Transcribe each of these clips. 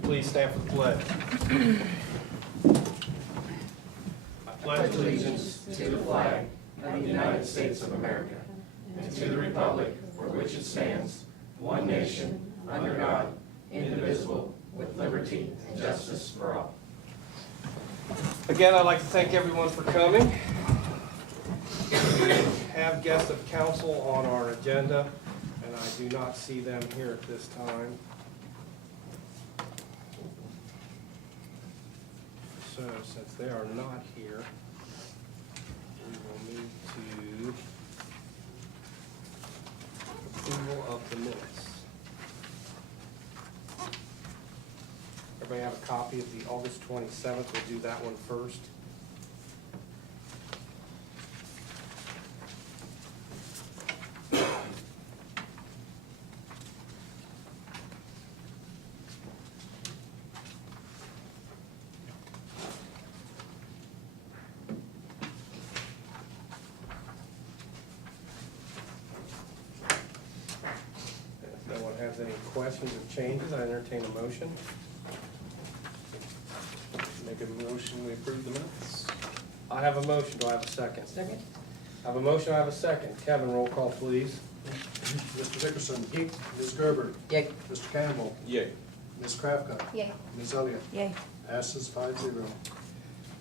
Please stand for the pledge. I pledge allegiance to the flag of the United States of America and to the republic for which it stands, one nation, under God, indivisible, with liberty and justice for all. Again, I'd like to thank everyone for coming. We have guests of council on our agenda, and I do not see them here at this time. So, since they are not here, we will move to approval of the minutes. Everybody have a copy of the August 27th? We'll do that one first. If no one has any questions or changes, I entertain a motion. Make a motion, we approve the minutes. I have a motion. Do I have a second? Second? I have a motion. I have a second. Kevin, roll call, please. Mr. Dickerson. Yay. Ms. Gerber. Yay. Mr. Campbell. Yay. Ms. Kravka. Yay. Ms. Elliott. Yay. Passes 5-0.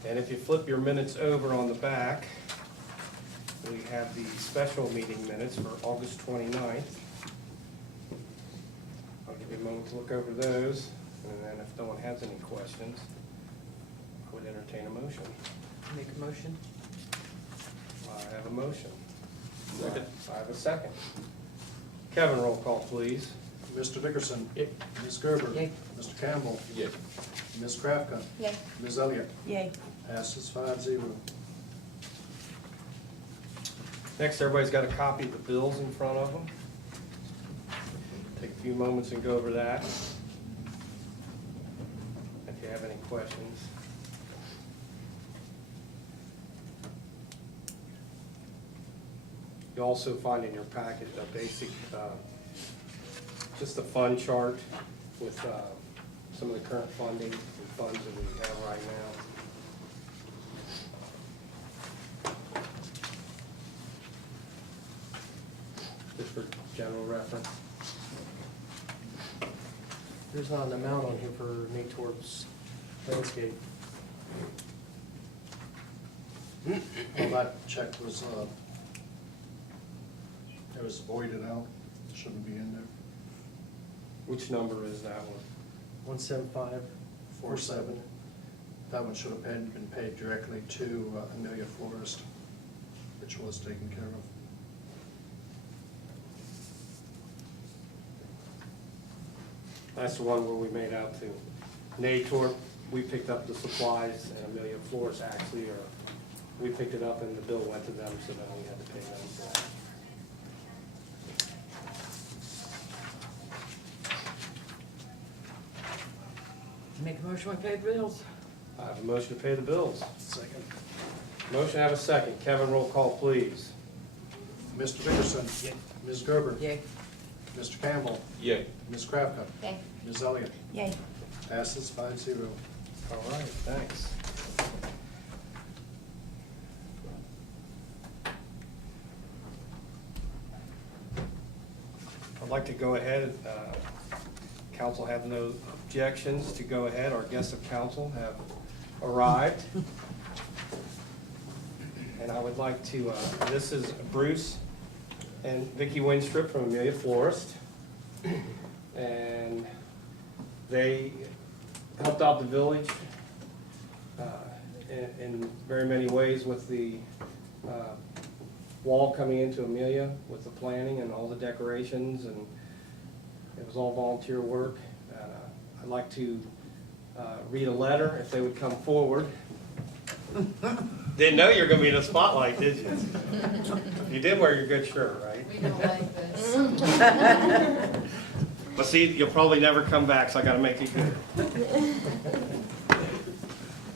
And if you flip your minutes over on the back, we have the special meeting minutes for August 29th. I'll give you a moment to look over those, and then if no one has any questions, I would entertain a motion. Make a motion? I have a motion. Second. I have a second. Kevin, roll call, please. Mr. Dickerson. Yay. Ms. Gerber. Yay. Mr. Campbell. Yay. Ms. Kravka. Yay. Ms. Elliott. Yay. Passes 5-0. Next, everybody's got a copy of the bills in front of them. Take a few moments and go over that. If you have any questions. You'll also find in your packet a basic, just a fund chart with some of the current funding and funds that we have right now. Just for general reference. There's not an amount on here for me towards landscape. Well, that check was, it was voided out. Shouldn't be in there. Which number is that one? 17547. That one should have been paid directly to Amelia Florist, which was taken care of. That's the one where we made out to Nator. We picked up the supplies, and Amelia Flores actually, or we picked it up and the bill went to them, so then we had to pay them for that. Make a motion, we pay the bills? I have a motion to pay the bills. Second. Motion, I have a second. Kevin, roll call, please. Mr. Dickerson. Yay. Ms. Gerber. Yay. Mr. Campbell. Yay. Ms. Kravka. Yay. Ms. Elliott. Yay. Passes 5-0. All right, thanks. I'd like to go ahead, council have no objections to go ahead. Our guests of council have arrived. And I would like to, this is Bruce and Vicki Winstrip from Amelia Florist. And they helped out the village in very many ways with the wall coming into Amelia, with the planning and all the decorations, and it was all volunteer work. I'd like to read a letter, if they would come forward. Didn't know you were going to be in the spotlight, did you? You did wear your good shirt, right? We don't like this. But see, you'll probably never come back, so I gotta make it good.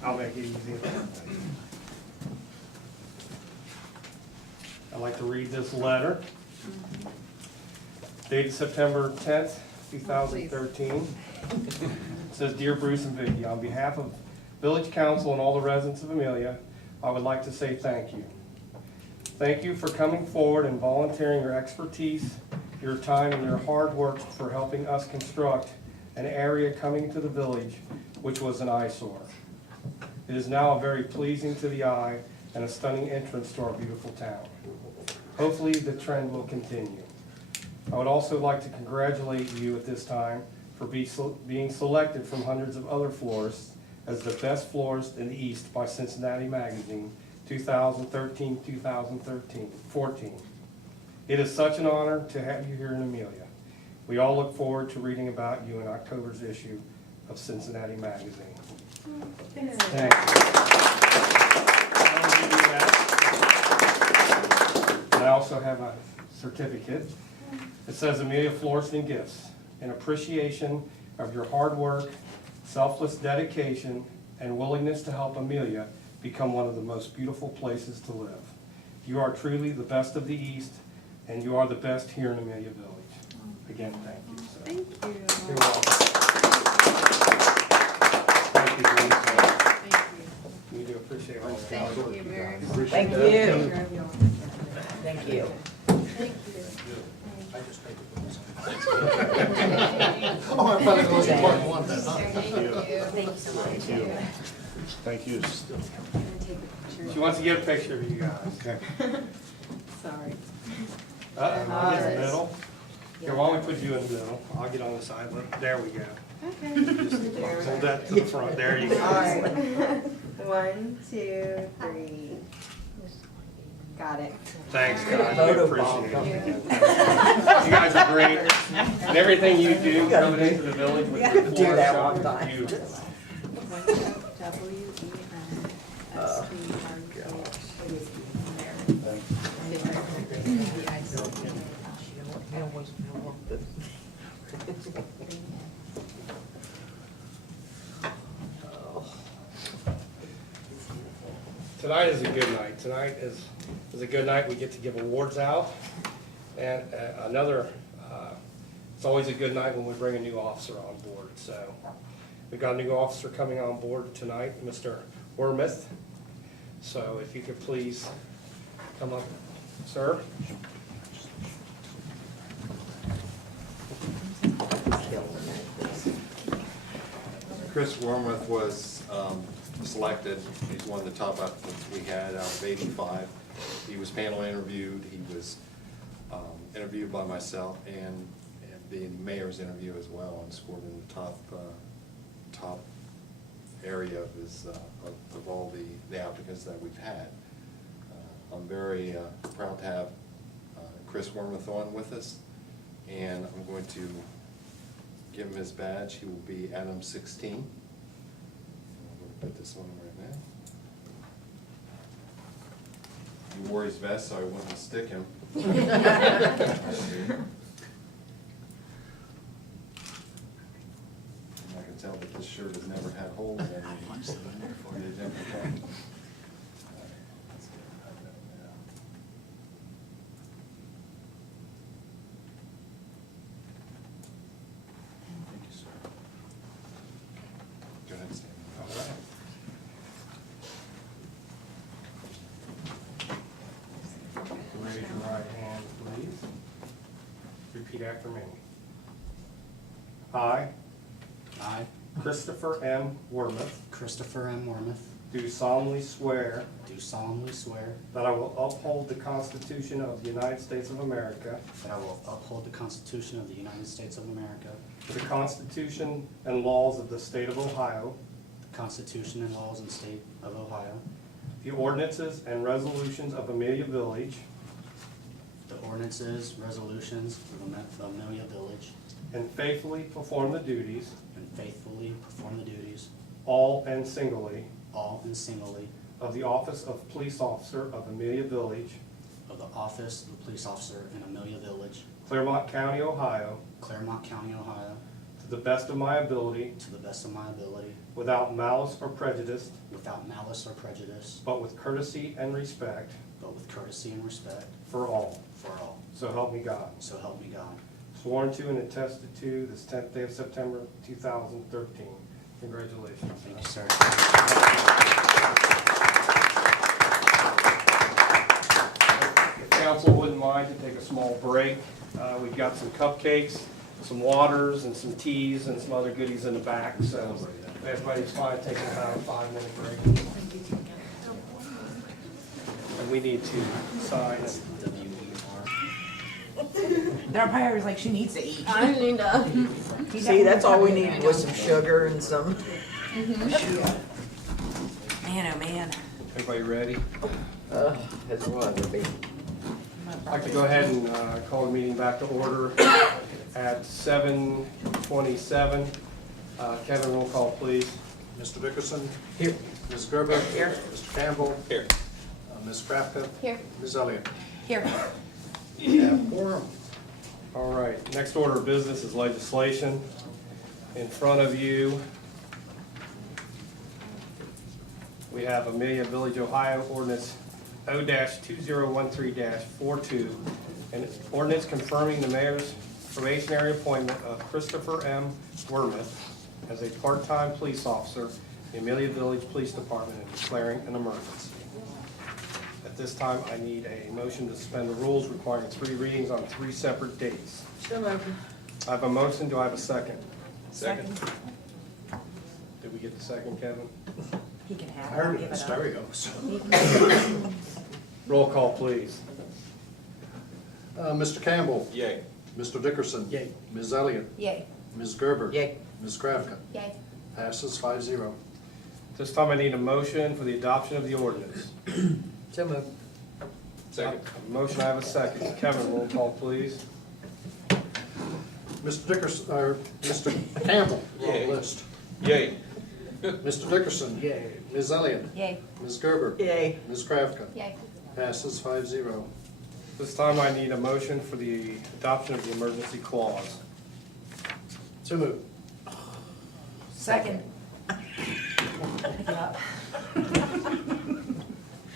I'll make it easy. I'd like to read this letter. Dated September 10th, 2013. It says, "Dear Bruce and Vicki, on behalf of Village Council and all the residents of Amelia, I would like to say thank you. Thank you for coming forward and volunteering your expertise, your time, and your hard work for helping us construct an area coming to the village which was an eyesore. It is now very pleasing to the eye and a stunning entrance to our beautiful town. Hopefully the trend will continue. I would also like to congratulate you at this time for being selected from hundreds of other florists as the best florist in the East by Cincinnati Magazine 2013-2014. It is such an honor to have you here in Amelia. We all look forward to reading about you in October's issue of Cincinnati Magazine." Thank you. I'll give you that. And I also have a certificate. It says, "Amelia Florist and Gifts, in appreciation of your hard work, selfless dedication, and willingness to help Amelia become one of the most beautiful places to live. You are truly the best of the East, and you are the best here in Amelia Village." Again, thank you. So, Thank you. you're welcome. Thank you, Bruce. Thank We do appreciate all you. of Thank that. you very much. Thank you. Thank you. Thank you. I just paid the bills. Oh, I thought it was important one then, huh? Thank you. Thank you so much. Thank you. She wants to get a picture of you guys. Okay. Sorry. I'll get in the middle. Here, why don't we put you in the middle? I'll get on the side. There we go. Okay. Hold that to the front. There you go. All right. 1, 2, 3. Got it. Thanks, guys. We Photo appreciate bomb. it. You guys are great. And everything you do coming into the village with your Do that floor one shop time. is beautiful. Tonight is a good night. Tonight is a good night. We get to give awards out. And it's always a good night when we bring a new officer on board. So we've got a new officer coming on board tonight, Mr. Wormuth. So if you could please come up, sir. Chris Wormuth was selected. He's one of the top applicants we had out of 85. He was panel interviewed. He was interviewed by myself and the mayor's interview as well, and scored in the top area of his of all the applicants that we've had. I'm very proud to have Chris Wormuth on with us, and I'm going to give him his badge. He will be Adam 16. I'm going to put this on him right now. He wore his vest, so I wouldn't stick him. I can tell that this shirt has never had holes in it. Let's get that now. Thank you, sir. Go ahead, Stan. All right. Raise your right hand, please. Repeat after me. I, I, Christopher M. Wormuth, Christopher M. Wormuth, do solemnly swear do solemnly swear that I will uphold the Constitution of the United States of America, that I will uphold the Constitution of the United States of America, the Constitution and laws of the State of Ohio, the Constitution and laws and state of Ohio, the ordinances and resolutions of Amelia Village, the ordinances, resolutions of Amelia Village, and faithfully perform the duties, and faithfully perform the duties, all and singly, all and singly, of the office of Police Officer of Amelia Village, of the office of police officer in Amelia Village, Claremont County, Ohio, Claremont County, Ohio, to the best of my ability, to the best of my ability, without malice or prejudice, without malice or prejudice, but with courtesy and respect but with courtesy and respect for all. for all. So help me God. So help me God. Sworn to and attested to this 10th day of September 2013. Congratulations. Thank you, sir. If council wouldn't mind to take a small break, we've got some cupcakes, some waters, and some teas, and some other goodies in the back, so if everybody's fine taking about a 5-minute break. And we need to sign it. The umpire was like, she needs to eat. I need to. See, that's all we needed was some sugar and some. Man, oh man. Everybody ready? That's what it would be. I'd like to go ahead and call the meeting back to order at 7:27. Kevin, roll call, please. Mr. Dickerson? Here. Ms. Gerber? Here. Mr. Campbell? Here. Ms. Krafka? Here. Ms. Elliott? Here. We have quorum. All right, next order of business is legislation. In front of you, we have Amelia Village, Ohio, ordinance O-2013-42, an ordinance confirming the mayor's probationary appointment of Christopher M. Wormuth as a part-time police officer in the Amelia Village Police Department and declaring an emergency. At this time, I need a motion to suspend the rules requiring 3 readings on 3 separate dates. So moved. I have a motion, do I have a second? Second. Did we get the second, Kevin? He can have I it. I'll heard it give in it up. stereo, so. Roll call, please. Mr. Campbell? Yay. Mr. Dickerson? Yay. Ms. Elliott? Yay. Ms. Gerber? Yay. Ms. Krafka? Yay. Passes 5-0. This time I need a motion for the adoption of the ordinance. So moved. Second. Motion, I have a second. Kevin, roll call, please. Mr. Dickerson, or Mr. Campbell, Yay. wrong list. Yay. Mr. Dickerson? Yay. Ms. Elliott? Yay. Ms. Gerber? Yay. Ms. Krafka? Yay. Passes 5-0. This time I need a motion for the adoption of the emergency clause. So moved. Second.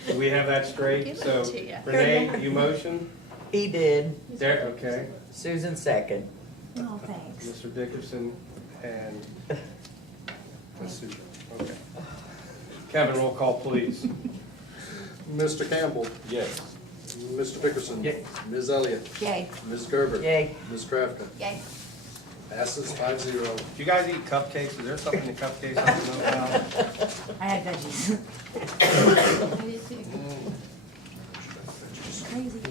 Do we have that straight? Give it So to ya. Renee, you motion? He did. There, okay. Susan second. Oh, thanks. Mr. Dickerson and Ms. Susan. Okay. Kevin, roll call, please. Mr. Campbell? Yay. Mr. Dickerson? Yay. Ms. Elliott? Yay. Ms. Gerber? Yay. Ms. Krafka? Yay. Passes 5-0. Do you guys eat cupcakes? Is there something in the cupcakes I don't know about? I had veggies. Crazy.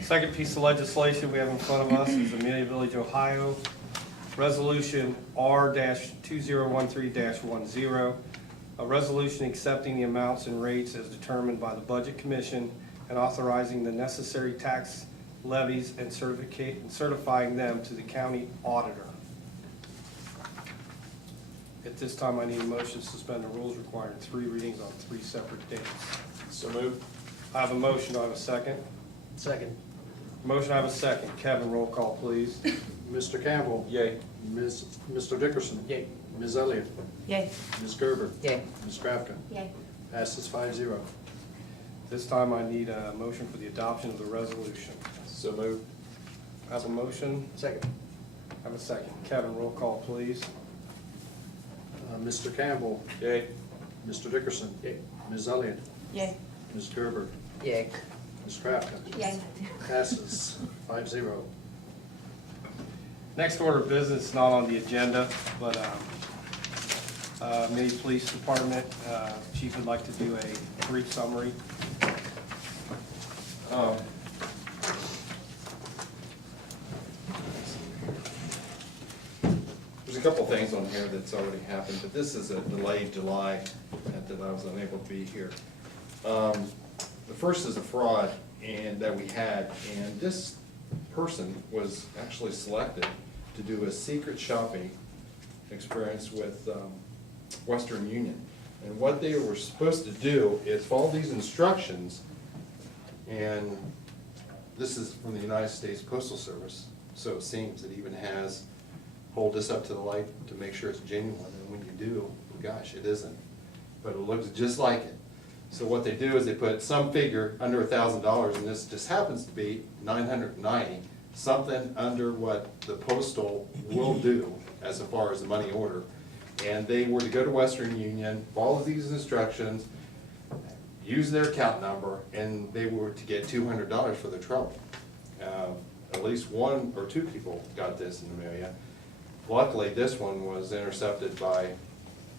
Second piece of legislation we have in front of us is Amelia Village, Ohio, Resolution R-2013-10, a resolution accepting the amounts and rates as determined by the Budget Commission and authorizing the necessary tax levies and certifying them to the county auditor. At this time, I need a motion to suspend the rules requiring 3 readings on 3 separate dates. So moved. I have a motion, do I have a second? Second. Motion, I have a second. Kevin, roll call, please. Mr. Campbell? Yay. Mr. Dickerson? Yay. Ms. Elliott? Yay. Ms. Gerber? Yay. Ms. Krafka? Yay. Passes 5-0. This time I need a motion for the adoption of the resolution. So moved. I have a motion, Second. I have a second. Kevin, roll call, please. Mr. Campbell? Yay. Mr. Dickerson? Yay. Ms. Elliott? Yay. Ms. Gerber? Yay. Ms. Krafka? Yay. Passes 5-0. Next order of business is not on the agenda, but Mini Police Department, Chief would like to do a brief summary. There's a couple things on here that's already happened, but this is a delayed July that I was unable to be here. The first is a fraud that we had, and this person was actually selected to do a secret shopping experience with Western Union. And what they were supposed to do is follow these instructions, and this is from the United States Postal Service, so it seems it even has, hold this up to the light to make sure it's genuine, and when you do, gosh, it isn't. But it looks just like it. So what they do is they put some figure under $1,000, and this just happens to be $990, something under what the postal will do as far as the money order. And they were to go to Western Union, follow these instructions, use their account number, and they were to get $200 for their trouble. At least one or two people got this in Amelia. Luckily, this one was intercepted by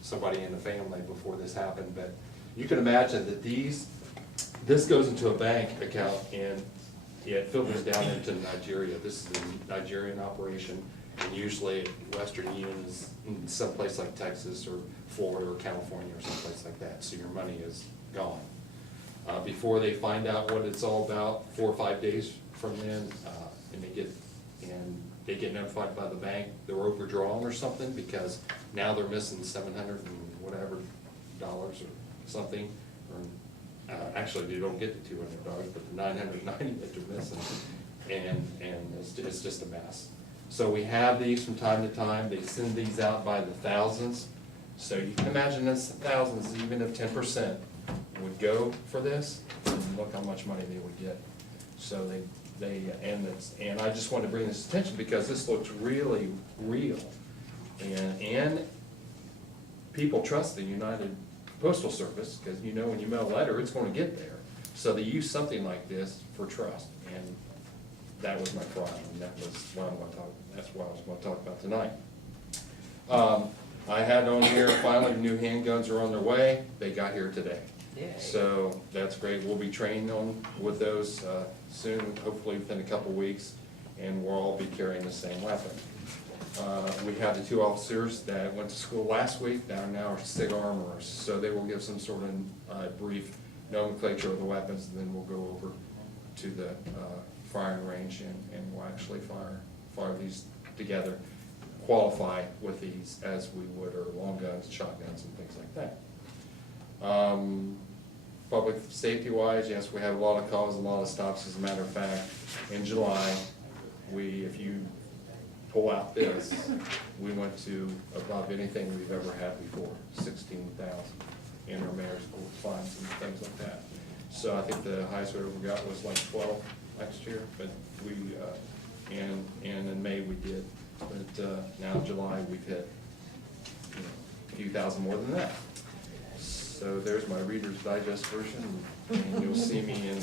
somebody in the family before this happened, but you can imagine that this goes into a bank account and it filters down into Nigeria. This is a Nigerian operation, and usually Western Union is in someplace like Texas or Florida or California or someplace like that, so your money is gone. Before they find out what it's all about, 4 or 5 days from then, and they get notified by the bank they're overdrawn or something, because now they're missing 700 and whatever dollars or something, or actually they don't get the $200, but the 990 that they're missing, and it's just a mess. So we have these from time to time. They send these out by the thousands, so you can imagine that's thousands. Even if 10% would go for this, and look how much money they would get. So and I just wanted to bring this attention because this looks really real, and people trust the United Postal Service, because you know when you mail a letter, it's going to get there. So they use something like this for trust, and that was my crime, and that was what I'm going to talk. That's what I was going to talk about tonight. I had on here, finally, new handguns are on their way. They got here today. Yay. So that's great. We'll be trained with those soon, hopefully within a couple weeks, and we'll all be carrying the same weapon. We had the 2 officers that went to school last week, now are SIG armorers, so they will give some sort of brief nomenclature of the weapons, and then we'll go over to the firing range, and we'll actually fire these together, qualify with these as we would our long guns, shotguns, and things like that. Public safety wise, yes, we have a lot of calls, a lot of stops. As a matter of fact, in July, if you pull out this, we went to above anything we've ever had before, 16,000 in our mayor's court fines and things like that. So I think the highest we ever got was like 12 last year, but and in May we did, but now in July we've hit a few thousand more than that. So there's my Reader's Digest version, and you'll see me in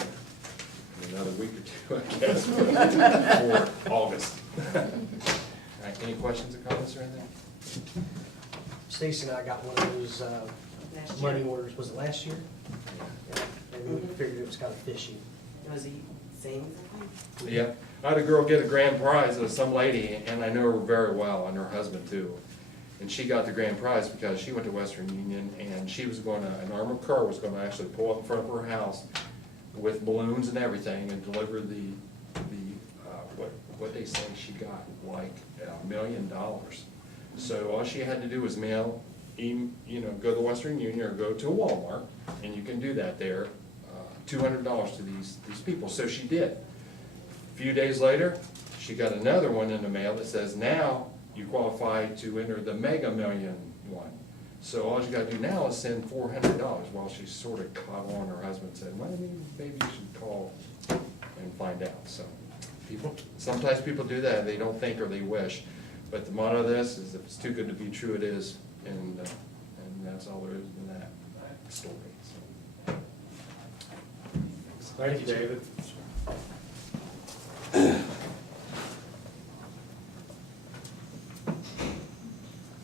another week or 2, I guess, for August. All right, any questions or comments or anything? Stacy and I got one of those money orders, was it last year? Yeah, maybe we figured it was kind of fishy. Was he saying something? Yeah, I had a girl get a grand prize of some lady, and I know her very well, and her husband too. And she got the grand prize because she went to Western Union, and she was going to, an armored car was going to actually pull up in front of her house with balloons and everything and deliver what they say she got, like $1 million. So all she had to do was mail, go to Western Union or go to a Walmart, and you can do that there, $200 to these people. So she did. A few days later, she got another one in the mail that says, now you qualify to enter the Mega Million one. So all you gotta do now is send $400. While she's sort of caught on, her husband said, well, maybe you should call and find out. So sometimes people do that, they don't think or they wish. But the motto of this is, if it's too good to be true, it is. And that's all there is in that story. So. Thank you, David. Do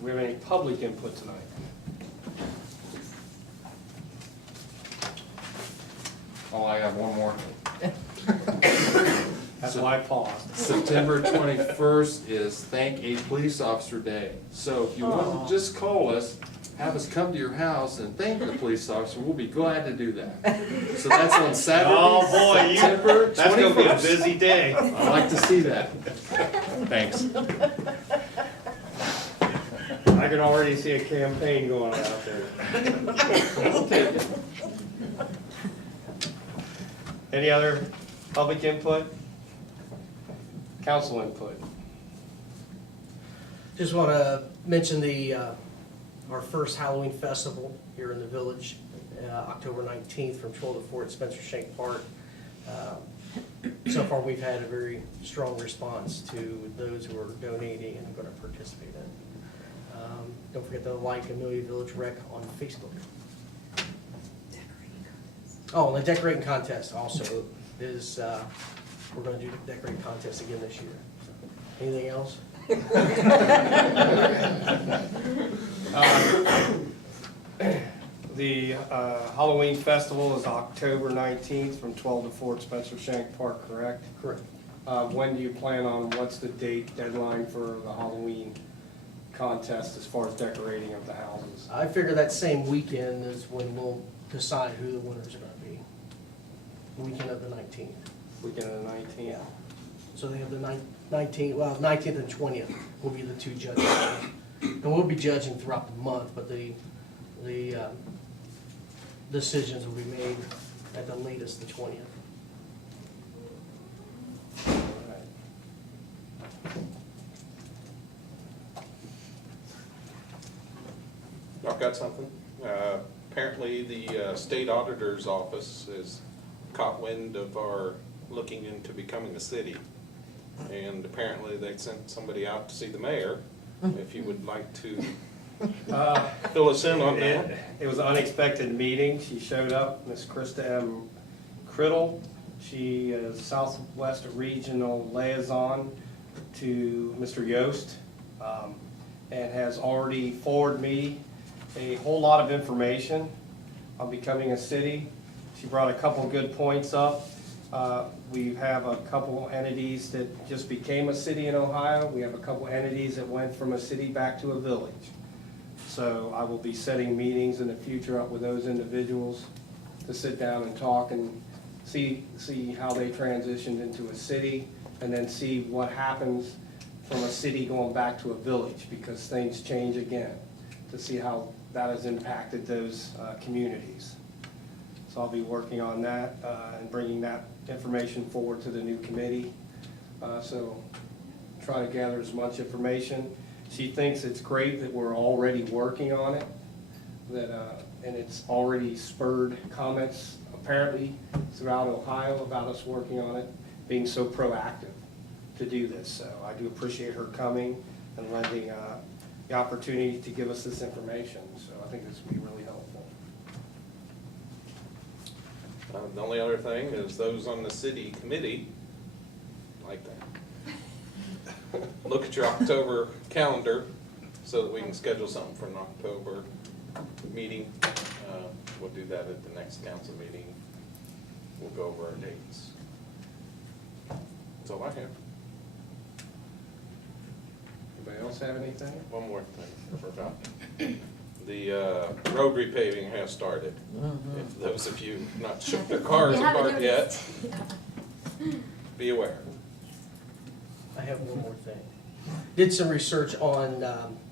we have any public input tonight? Oh, I have one more. That's why I paused. September 21st is Thank a Police Officer Day. So if you want to just call us, have us come to your house and thank the police officer, we'll be glad to do that. So that's on Saturday, Oh, boy, September 21st. That's gonna be a busy day. I'd like to see that. Thanks. I can already see a campaign going on out there. Any other public input? Council input? Just want to mention our first Halloween festival here in the village, October 19th from 12 to 4 at Spencer Shank Park. So far, we've had a very strong response to those who are donating and going to participate in. don't forget to like Amelia Village Rec on Facebook. Oh, and the decorating contest also is, we're gonna do the decorating contest again this year. So, anything else? The Halloween festival is October 19th from 12 to 4 at Spencer Shank Park, correct? Correct. When do you plan on, what's the date deadline for the Halloween contest as far as decorating of the houses? I figure that same weekend is when we'll decide who the winners are gonna be. Weekend of the 19th. Weekend of the 19th? So they have the 19th, well, 19th and 20th will be the two judges. And we'll be judging throughout the month, but the decisions will be made at the latest, the 20th. I've got something. Apparently, the state auditor's office has caught wind of our looking into becoming a city. And apparently, they sent somebody out to see the mayor, if you would like to fill us in on that. It was an unexpected meeting. She showed up, Miss Krista M. Criddle. She is Southwest Regional Liaison to Mr. Yost, and has already forwarded me a whole lot of information on becoming a city. She brought a couple good points up. We have a couple entities that just became a city in Ohio. We have a couple entities that went from a city back to a village. So I will be setting meetings in the future up with those individuals to sit down and talk and see how they transitioned into a city, and then see what happens from a city going back to a village, because things change again, to see how that has impacted those communities. So I'll be working on that and bringing that information forward to the new committee. So try to gather as much information. She thinks it's great that we're already working on it, and it's already spurred comments apparently throughout Ohio about us working on it, being so proactive to do this. So I do appreciate her coming and lending the opportunity to give us this information. So I think this will be really helpful. The only other thing is those on the city committee, like that, look at your October calendar so that we can schedule something for an October meeting. We'll do that at the next council meeting. We'll go over our dates. That's all I have. Anybody else have anything? One more thing I forgot. The road repaving has started. If those of you not shook their cars You haven't apart yet, noticed. be aware. I have one more thing. Did some research on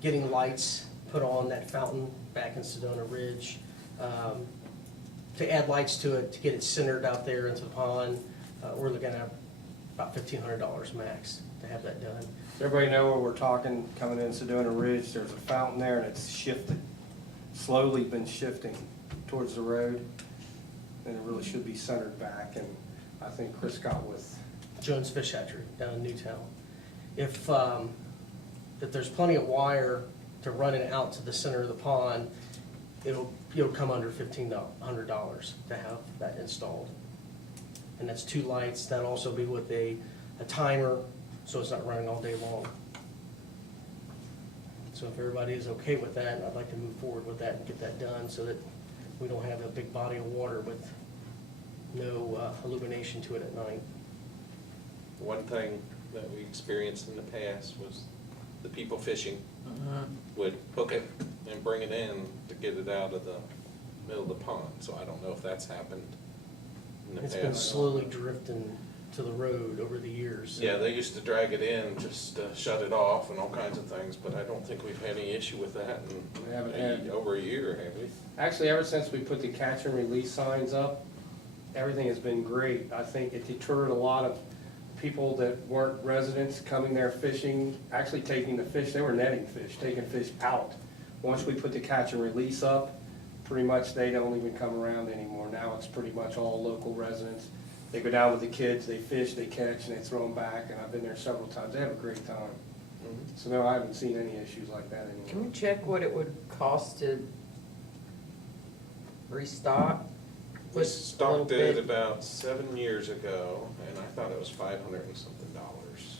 getting lights put on that fountain back in Sedona Ridge. To add lights to it, to get it centered out there into the pond, we're looking at about $1,500 max to have that done. Does everybody know where we're talking, coming in Sedona Ridge? There's a fountain there and it's shifted, slowly been shifting towards the road. And it really should be centered back, and I think Chris got with, Jones Fish Hatchery down in Newtown. If there's plenty of wire to run it out to the center of the pond, it'll come under $1,500 to have that installed. And that's 2 lights. That'll also be with a timer, so it's not running all day long. So if everybody is okay with that, I'd like to move forward with that and get that done so that we don't have a big body of water with no illumination to it at night. One thing that we experienced in the past was the people fishing would hook it and bring it in to get it out of the middle of the pond. So I don't know if that's happened in the It's past. been slowly drifting to the road over the years. Yeah, they used to drag it in, just shut it off and all kinds of things, but I don't think we've had any issue with that We haven't in had- over a year, have we? actually, ever since we put the catch and release signs up, everything has been great. I think it deterred a lot of people that weren't residents coming there fishing, actually taking the fish, they were netting fish, taking fish out. Once we put the catch and release up, pretty much they don't even come around anymore. Now it's pretty much all local residents. They go down with the kids, they fish, they catch, and they throw them back, and I've been there several times. They have a great time. So no, I haven't seen any issues like that Can anymore. we check what it would cost to restock? We Just a stocked little it bit. about 7 years ago, and I thought it was $500 and something dollars.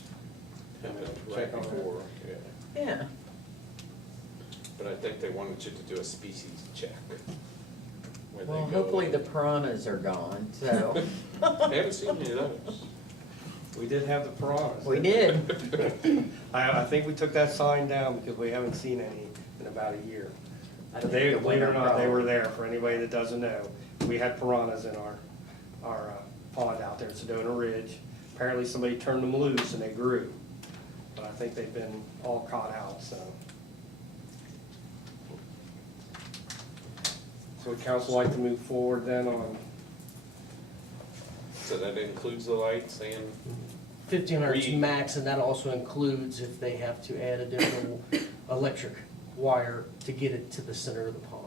Happened right Check on that. before, yeah. Yeah. But I think they wanted you to do a species check. when they Well, go hopefully in. the piranhas are gone, so. I haven't seen any of those. We did have the piranhas. We did. I think we took that sign down because we haven't seen any in about a year. I But think they, the believe it or winter not, they were probably. there, for anybody that doesn't know. We had piranhas in our pond out there at Sedona Ridge. Apparently somebody turned them loose and they grew. But I think they've been all caught out, so. So would council like to move forward then on, So that includes the lights and, 1,500 is We- max, and that also includes if they have to add additional electric wire to get it to the center of the pond.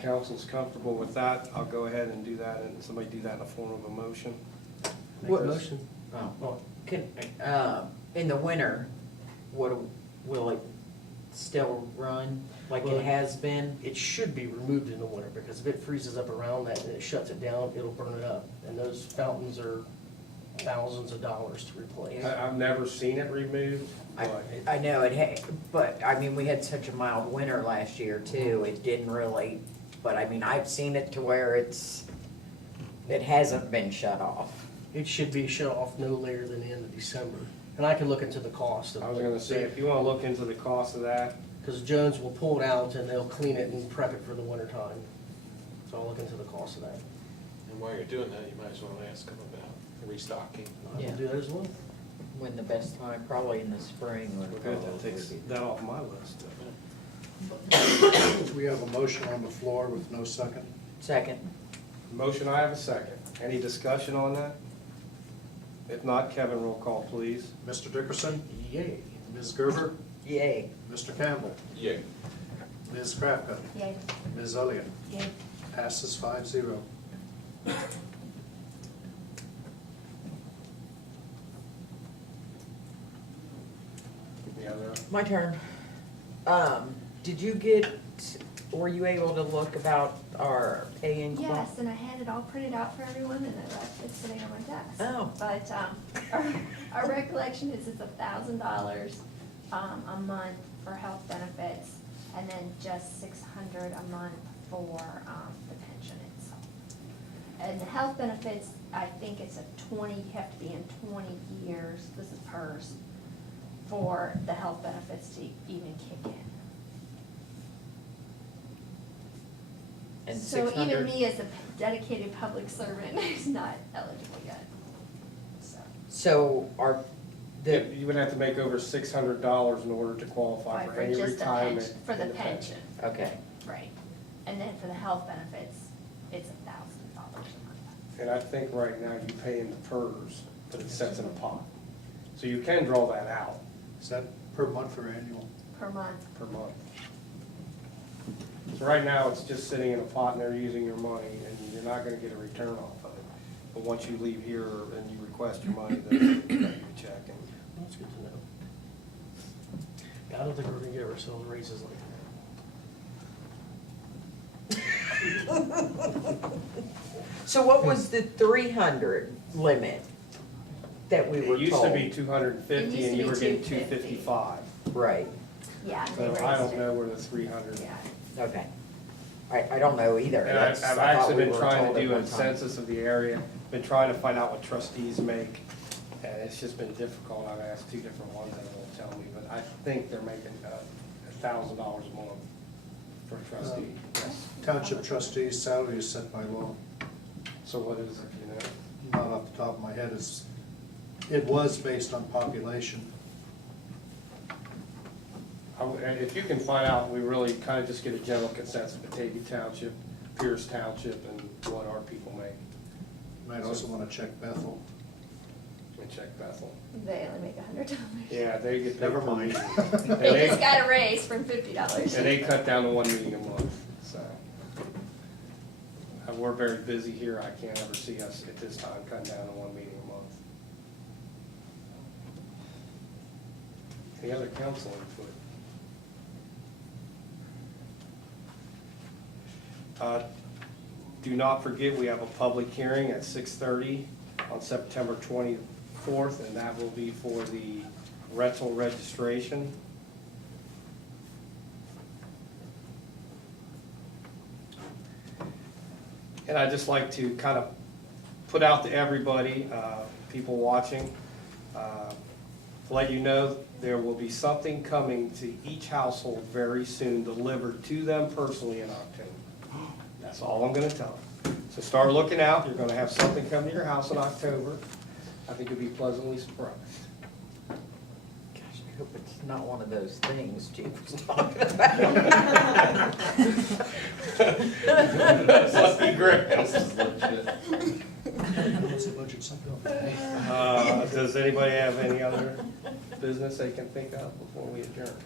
council's comfortable with that, I'll go ahead and do that, and somebody do that in the form of a motion. Make What- a motion. Oh, well, in the winter, will it still run like Well, it has been? It should be removed in the winter, because if it freezes up around that and it shuts it down, it'll burn it up. And those fountains are thousands of dollars to replace. I've never seen it removed, but I know it but I mean, we had such a mild winter last year too, it didn't really, but I mean, I've seen it to where it hasn't been shut off. It should be shut off no later than the end of December. And I can look into the cost of it. I was gonna say, if you wanna look into the cost of that, Because Jones will pull it out and they'll clean it and prep it for the winter time. So I'll look into the cost of that. and while you're doing that, you might as well ask them about restocking. I will Yeah. do that as well. When the best time, probably in the spring would okay, that probably takes be. that off my list. We have a motion on the floor with no second. Second. Motion, I have a second. Any discussion on that? If not, Kevin, roll call, please. Mr. Dickerson, Yay. Ms. Gerver, Yay. Mr. Campbell, Yay. Ms. Krapka, Yay. Ms. Elliott. Yay. Passes 5-0. The other, My turn. Were you able to look about our pay and Yes, and I had it all printed out for everyone, and I left it sitting on my desk. Oh. But, our recollection is it's $1,000, a month for health benefits, and then just $600 a month for, the pension itself. And the health benefits, I think it's you have to be in 20 years, this is PERS, for the health benefits to even kick in. And So even 600 me as a dedicated public servant is not eligible yet, so. So you would have to make over $600 in order to qualify for any just the retirement. pension, for the and pension, okay. right. And then for the health benefits, it's $1,000 a month. And I think right now you pay in the PERS, but it sets in a pot. So you can draw that out Is that per month or annual? Per month. per month. So right now, it's just sitting in a pot and they're using your money and you're not gonna get a return off of it. But once you leave here and you request your money, then they cut you a check. And That's good to know. Yeah, I don't think we're gonna give ourselves raises like that. So what was the 300 limit that we were It used to told? be 250 It and you were used to be getting 255. Right, Yeah, they So raised it. I don't know where the 300. Yeah. okay. I don't know either. And I've That's- I've I thought actually we been were trying told to at do a one time. census of the area, been trying to find out what trustees make, and it's just been difficult. I've asked two different ones and they won't tell me, but I think they're making $1,000 a month for a trustee. Yes. Township trustees' salary is set by law. So what is it, you know? Not off the top of my head, it was based on population. And if you can find out, we really kind of just get a general consensus, Batavia Township, Pierce Township, and what our people make. Might also want to check Bethel. And check Bethel. They only make $100. Yeah, they get. Never mind. And They just got a raise from $50. And they cut down to 1 meeting a month, so. We're very busy here, I can't ever see us at this time cutting down to 1 meeting a month. Any other council input? Do not forget, we have a public hearing at 6:30 on September 24th, and that will be for the rental registration. And I'd just like to kind of put out to everybody, people watching, to let you know there will be something coming to each household very soon, delivered to them personally in October. That's all I'm gonna tell them. So start looking out, you're gonna have something come to your house in October. I think you'll be pleasantly surprised. Gosh, I hope it's not one of those things Chief was talking about. Lucky Grass. What's the budget cycle? Does anybody have any other business they can think of before we adjourn?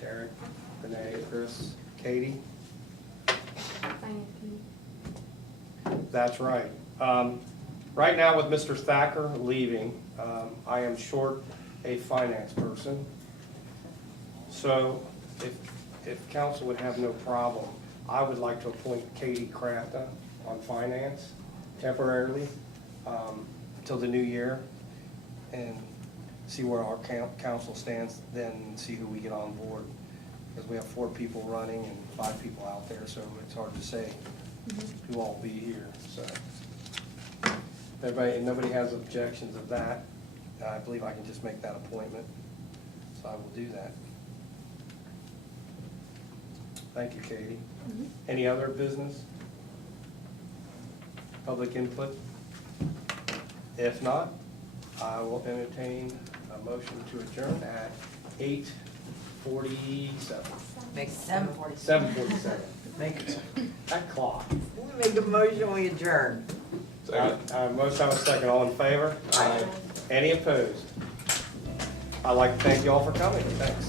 Derek, Renee, Chris, Katie? That's right. Right now with Mr. Thacker leaving, I am short a finance person. So if council would have no problem, I would like to appoint Katie Crafton on finance temporarily till the new year and see where our council stands, then see who we get on board. Because we have 4 people running and 5 people out there, so it's hard to say who all will be here, so. Everybody, nobody has objections of that. I believe I can just make that appointment, so I will do that. Thank you, Katie. Any other business? Public input? If not, I will entertain a motion to adjourn at 8:47. Make 7:40. 7:47. Make that clock. Make a motion, we adjourn. Most have a second. All in favor? Aye. Any opposed? I'd like to thank you all for coming. Thanks.